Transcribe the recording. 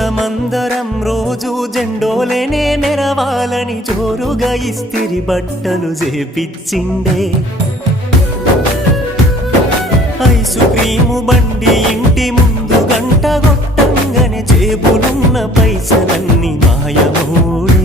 అందమందరం రోజు జెండోలేనే మెరవాలని జోరుగా ఇస్తిరి బట్టలు చేపిచ్చిండే ఐసు క్రీము బండి ఇంటి ముందు గంట కొట్టంగానే జేబులున్న పైసలన్నీ మాయమోడే